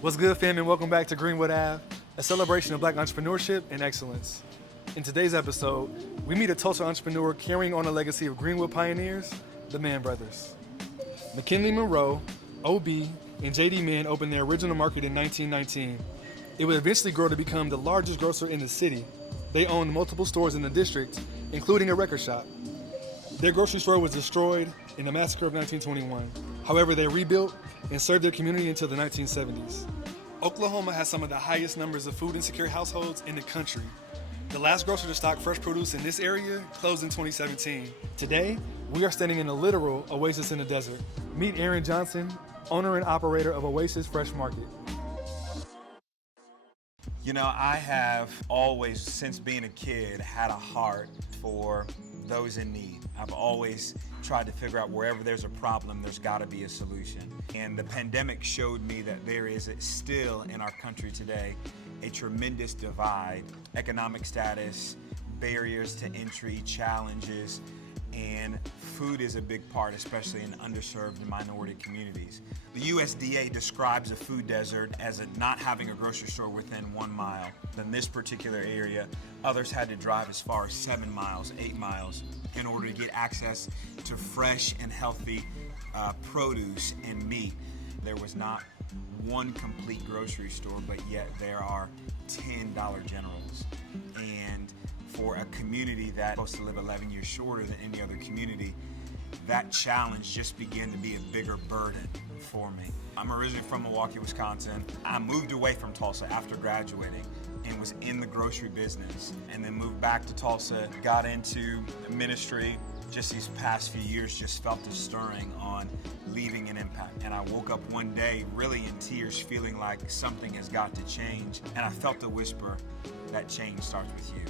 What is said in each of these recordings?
What's good, fam, and welcome back to Greenwood Ave, a celebration of Black entrepreneurship and excellence. In today's episode, we meet a Tulsa entrepreneur carrying on the legacy of Greenwood pioneers, the Mann brothers. McKinley Monroe, OB, and J.D. Mann opened their original market in 1919. It would eventually grow to become the largest grocer in the city. They owned multiple stores in the district, including a record shop. Their grocery store was destroyed in the massacre of 1921. However, they rebuilt and served their community until the 1970s. Oklahoma has some of the highest numbers of food insecure households in the country. The last grocer to stock fresh produce in this area closed in 2017. Today, we are standing in a literal oasis in the desert. Meet Aaron Johnson, owner and operator of Oasis Fresh Market. You know, I have always, since being a kid, had a heart for those in need. I've always tried to figure out wherever there's a problem, there's got to be a solution. And the pandemic showed me that there is still in our country today a tremendous divide, economic status, barriers to entry, challenges, and food is a big part, especially in underserved and minority communities. The USDA describes a food desert as not having a grocery store within 1 mile. In this particular area, others had to drive as far as 7 miles, 8 miles in order to get access to fresh and healthy produce and meat. There was not one complete grocery store, but yet there are 10 Dollar Generals. And for a community that's supposed to live 11 years shorter than any other community, that challenge just began to be a bigger burden for me. I'm originally from Milwaukee, Wisconsin. I moved away from Tulsa after graduating and was in the grocery business, and then moved back to Tulsa, got into ministry. Just these past few years just felt a stirring on leaving an impact. And I woke up one day really in tears, feeling like something has got to change. And I felt a whisper, that change starts with you.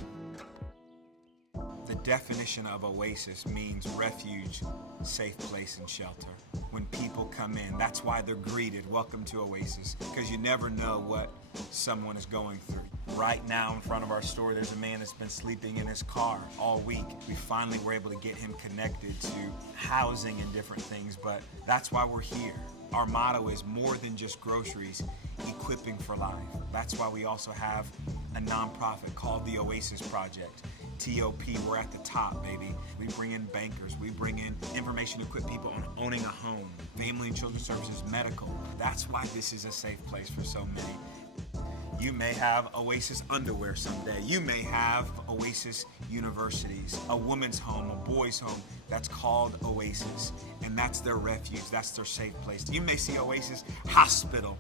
The definition of Oasis means refuge, safe place, and shelter. When people come in, that's why they're greeted, welcome to Oasis, because you never know what someone is going through. Right now in front of our store, there's a man that's been sleeping in his car all week. We finally were able to get him connected to housing and different things, but that's why we're here. Our motto is more than just groceries, equipping for life. That's why we also have a nonprofit called the Oasis Project. TOP, we're at the top, baby. We bring in bankers, we bring in information to equip people on owning a home, family and children's services, medical. That's why this is a safe place for so many. You may have Oasis underwear someday. You may have Oasis universities, a woman's home, a boy's home that's called Oasis, and that's their refuge, that's their safe place. You may see Oasis hospital.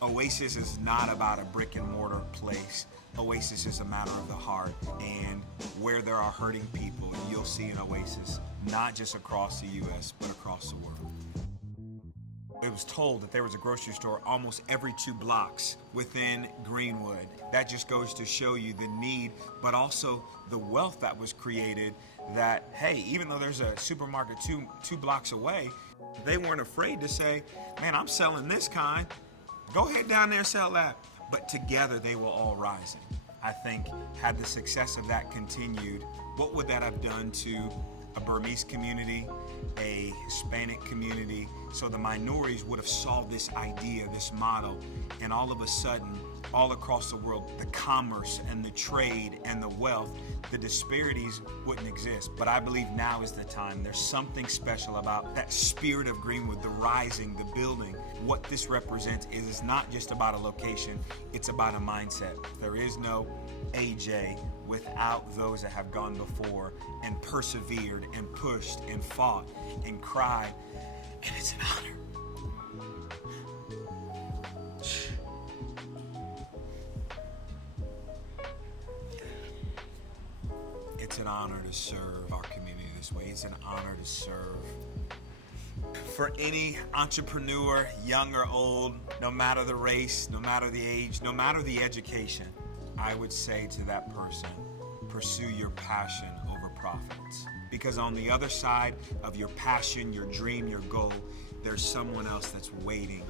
Oasis is not about a brick and mortar place. Oasis is a matter of the heart, and where there are hurting people, you'll see an Oasis, not just across the U.S., but across the world. It was told that there was a grocery store almost every 2 blocks within Greenwood. That just goes to show you the need, but also the wealth that was created that, hey, even though there's a supermarket two blocks away, they weren't afraid to say, man, I'm selling this kind. Go ahead down there and sell that. But together they were all rising. I think had the success of that continued, what would that have done to a Burmese community, a Hispanic community? So the minorities would have saw this idea, this model, and all of a sudden, all across the world, the commerce and the trade and the wealth, the disparities wouldn't exist. But I believe now is the time. There's something special about that spirit of Greenwood, the rising, the building. What this represents is it's not just about a location, it's about a mindset. There is no AJ without those that have gone before and persevered and pushed and fought and cried. And it's an honor. It's an honor to serve our community this way. It's an honor to serve. For any entrepreneur, young or old, no matter the race, no matter the age, no matter the education, I would say to that person, pursue your passion over profits. Because on the other side of your passion, your dream, your goal, there's someone else that's waiting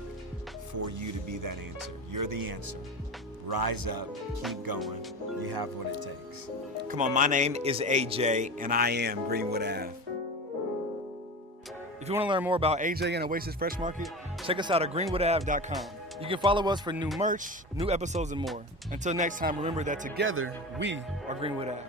for you to be that answer. You're the answer. Rise up, keep going. You have what it takes. Come on, my name is AJ, and I am Greenwood Ave. If you want to learn more about AJ and Oasis Fresh Market, check us out at greenwoodave.com. You can follow us for new merch, new episodes, and more. Until next time, remember that together, we are Greenwood Ave.